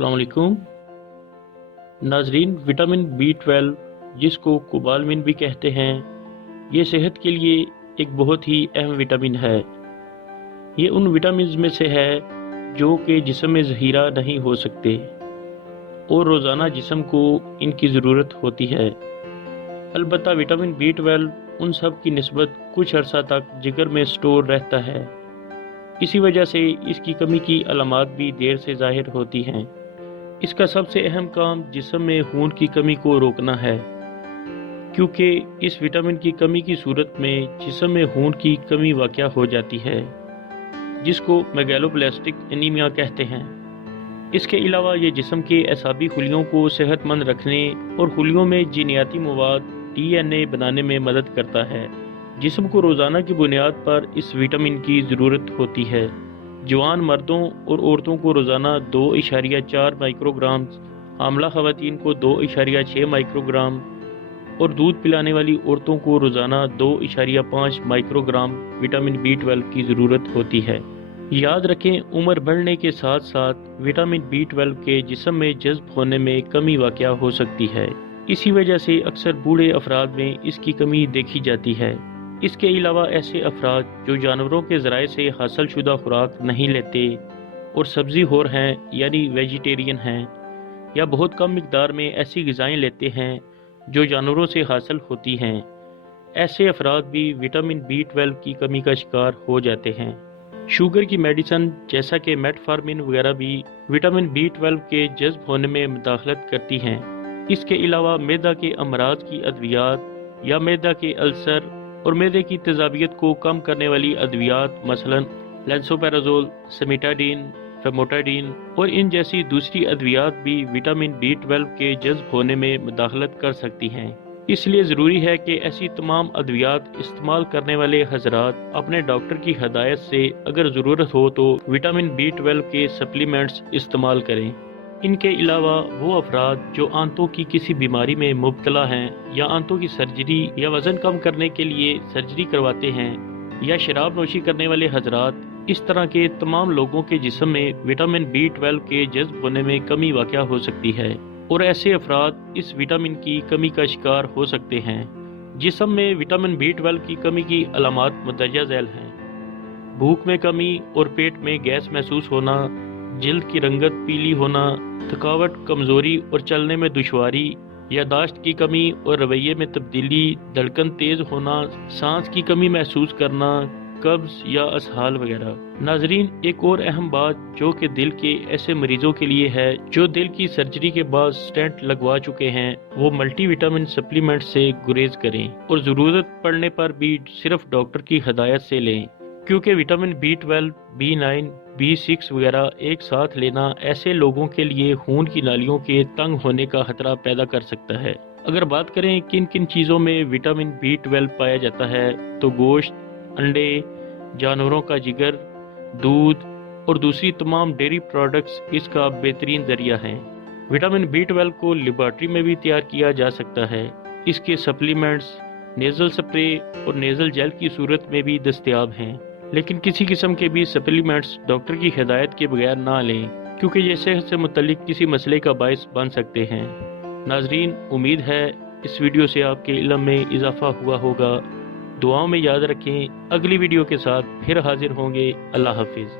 अस्सलाम वालेकुम नाजरीन। विटामिन B12 जिसको कोबालमिन भी कहते हैं, ये सेहत के लिए एक बहुत ही अहम विटामिन है। ये उन विटामिन में से है जो कि जिस्म में ज़हीरा नहीं हो सकते और रोज़ाना जिस्म को इनकी ज़रूरत होती है। अलबत्ता विटामिन B12 उन सब की निस्बत कुछ अर्सा तक जिगर में स्टोर रहता है। इसी वजह से इसकी कमी की अलामात भी देर से ज़ाहिर होती हैं। इसका सबसे अहम काम जिस्म में खून की कमी को रोकना है, क्योंकि इस विटामिन की कमी की सूरत में जिस्म में खून की कमी वाक़या हो जाती है, जिसको मेगालोब्लास्टिक एनीमिया कहते हैं। इसके अलावा ये जिस्म के असाबी खुलियों को सेहतमंद रखने और खुलियों में जीनियाती मवाद DNA बनाने में मदद करता है। जिस्म को रोज़ाना की बुनियाद पर इस विटामिन की ज़रूरत होती है। जवान मर्दों और औरतों को रोज़ाना 2.4 माइक्रोग्राम, हामला ख़वातीन को 2.6 माइक्रोग्राम और दूध पिलाने वाली औरतों को रोज़ाना 2.5 माइक्रोग्राम विटामिन B12 की ज़रूरत होती है। याद रखें, उम्र बढ़ने के साथ साथ विटामिन B12 के जिस्म में जज़्ब होने में कमी वाक़या हो सकती है। इसी वजह से अक्सर बूढ़े अफराद में इसकी कमी देखी जाती है। इसके अलावा ऐसे अफराद जो जानवरों के ज़राए से हासिल शुदा खुराक नहीं लेते और सब्ज़ी खोर हैं यानी वेजिटेरियन हैं, या बहुत कम मिकदार में ऐसी ग़िज़ाएँ लेते हैं जो जानवरों से हासिल होती हैं, ऐसे अफराद भी विटामिन B12 की कमी का शिकार हो जाते हैं। शुगर की मेडिसिन जैसा कि मेटफॉर्मिन वगैरह भी विटामिन B12 के जज़्ब होने में मुदाखलत करती हैं। इसके अलावा मैदा के अमराज की अद्वियात या मैदा के अल्सर और मैदे की तेज़ाबियत को कम करने वाली अद्वियात मसलन लेंसोपेराजोल, सेमिटाडीन, फेमोटाडीन और इन जैसी दूसरी अद्वियात भी विटामिन B12 के जज़्ब होने में मुदाखलत कर सकती हैं। इसलिए ज़रूरी है कि ऐसी तमाम अद्वियात इस्तेमाल करने वाले हजरात अपने डॉक्टर की हदायत से अगर ज़रूरत हो तो विटामिन B12 के सप्लीमेंट्स इस्तेमाल करें। इनके अलावा वो अफराद जो आंतों की किसी बीमारी में मुब्तला हैं या आंतों की सर्जरी या वज़न कम करने के लिए सर्जरी करवाते हैं, या शराब नोशी करने वाले हजरात, इस तरह के तमाम लोगों के जिस्म में विटामिन B12 के जज़्ब होने में कमी वाक़या हो सकती है और ऐसे अफराद इस विटामिन की कमी का शिकार हो सकते हैं। जिस्म में विटामिन B12 की कमी की अलामात मुंदरजा झैल हैं: भूख में कमी और पेट में गैस महसूस होना, जल्द की रंगत पीली होना, थकावट, कमज़ोरी और चलने में दुश्वारी, यादाश्त की कमी और रवैये में तब्दीली, धड़कन तेज़ होना, सांस की कमी महसूस करना, कब्ज़ या असहाल वगैरह। नाजरीन, एक और अहम बात जो कि दिल के ऐसे मरीजों के लिए है जो दिल की सर्जरी के बाद स्टेंट लगवा चुके हैं, वो मल्टी विटामिन सप्लीमेंट से गुरेज करें और ज़रूरत पड़ने पर भी सिर्फ डॉक्टर की हदायत से लें, क्योंकि विटामिन B12, B9, B6 वगैरह एक साथ लेना ऐसे लोगों के लिए खून की नालियों के तंग होने का खतरा पैदा कर सकता है। अगर बात करें किन किन चीज़ों में विटामिन B12 पाया जाता है, तो गोश्त, अंडे, जानवरों का जिगर, दूध और दूसरी तमाम डेयरी प्रोडक्ट्स इसका बेहतरीन ज़रिया हैं। विटामिन B12 को लेबॉर्ट्री में भी तैयार किया जा सकता है। इसके सप्लीमेंट्स नेज़ल स्प्रे और नेज़ल जेल की सूरत में भी दस्तयाब हैं, लेकिन किसी किस्म के भी सप्लीमेंट्स डॉक्टर की हिदायत के बगैर ना लें, क्योंकि ये सेहत से मुतल्लिक किसी मसले का बायस बन सकते हैं। नाजरीन, उम्मीद है इस वीडियो से आपके इल्म में इजाफा हुआ होगा। दुआओं में याद रखें। अगली वीडियो के साथ फिर हाजिर होंगे। अल्लाह हाफिज़।